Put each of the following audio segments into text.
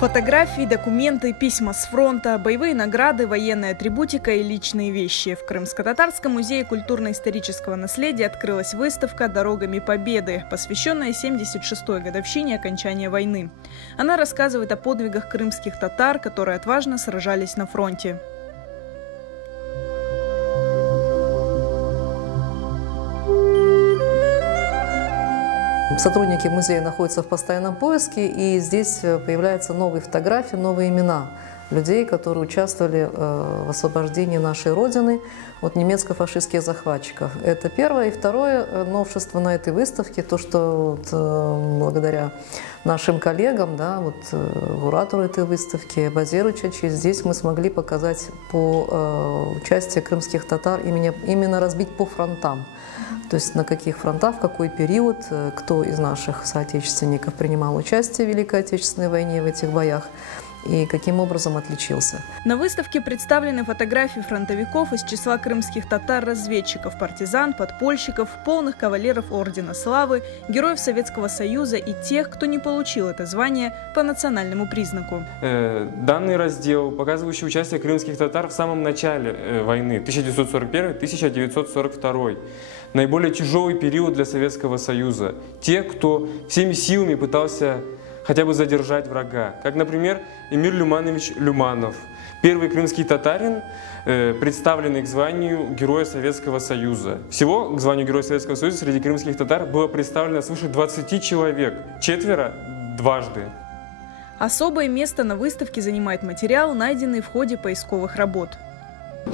Фотографии, документы, письма с фронта, боевые награды, военная атрибутика и личные вещи. В Крымско-Татарском музее культурно-исторического наследия открылась выставка «Дорогами Победы», посвященная 76-й годовщине окончания войны. Она рассказывает о подвигах крымских татар, которые отважно сражались на фронте. Сотрудники музея находятся в постоянном поиске, и здесь появляются новые фотографии, новые имена людей, которые участвовали в освобождении нашей Родины от немецко-фашистских захватчиков. Это первое. И второе новшество на этой выставке, то, что благодаря нашим коллегам, куратору этой выставки, Базиру Чачи, здесь мы смогли показать по участию крымских татар, именно разбить по фронтам. То есть на каких фронтах, в какой период, кто из наших соотечественников принимал участие в Великой Отечественной войне, в этих боях, и каким образом отличился. На выставке представлены фотографии фронтовиков из числа крымских татар-разведчиков, партизан, подпольщиков, полных кавалеров Ордена Славы, героев Советского Союза и тех, кто не получил это звание по национальному признаку. Данный раздел, показывающий участие крымских татар в самом начале войны, 1941-1942, наиболее тяжелый период для Советского Союза. Те, кто всеми силами пытался хотя бы задержать врага. Как, например, Эмир Люманович Люманов, первый крымский татарин, представленный к званию Героя Советского Союза. Всего к званию Героя Советского Союза среди крымских татар было представлено свыше 20 человек, 4 дважды. Особое место на выставке занимает материал, найденный в ходе поисковых работ.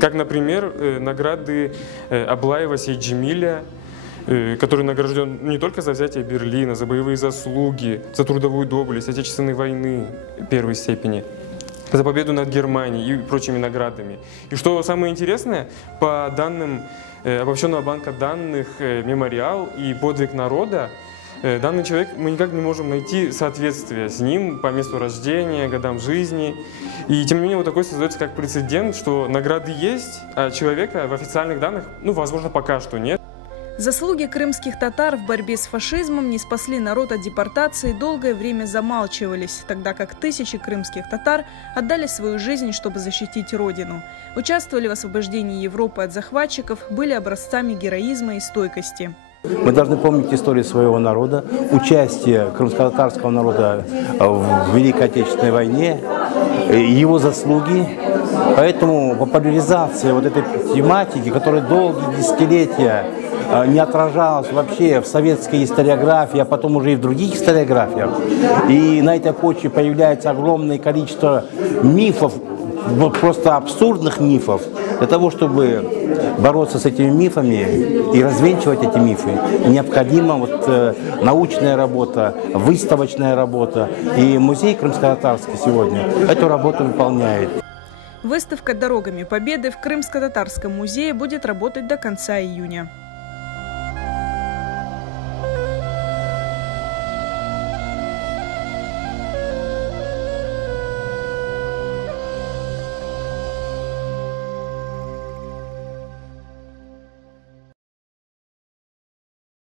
Как, например, награды Аблаева Сейджемиля, который награжден не только за взятие Берлина, за боевые заслуги, за трудовую доблесть Отечественной войны первой степени, за победу над Германией и прочими наградами. И что самое интересное, по данным Обобщенного банка данных «Мемориал» и «Подвиг народа», данный человек, мы никак не можем найти соответствие с ним по месту рождения, годам жизни. И тем не менее, вот такой создается как прецедент, что награды есть, а человека в официальных данных, возможно, пока что нет. Заслуги крымских татар в борьбе с фашизмом не спасли народ от депортации, долгое время замалчивались, тогда как тысячи крымских татар отдали свою жизнь, чтобы защитить родину. Участвовали в освобождении Европы от захватчиков, были образцами героизма и стойкости. Мы должны помнить историю своего народа, участие крымско-татарского народа в Великой Отечественной войне, его заслуги. Поэтому популяризация вот этой тематики, которая долгие десятилетия не отражалась вообще в советской историографии, а потом уже и в других историографиях. И на этой почве появляется огромное количество мифов, просто абсурдных мифов. Для того, чтобы бороться с этими мифами и развенчивать эти мифы, необходима научная работа, выставочная работа. И музей крымско-татарский сегодня эту работу выполняет. Выставка «Дорогами Победы» в Крымско-Татарском музее будет работать до конца июня.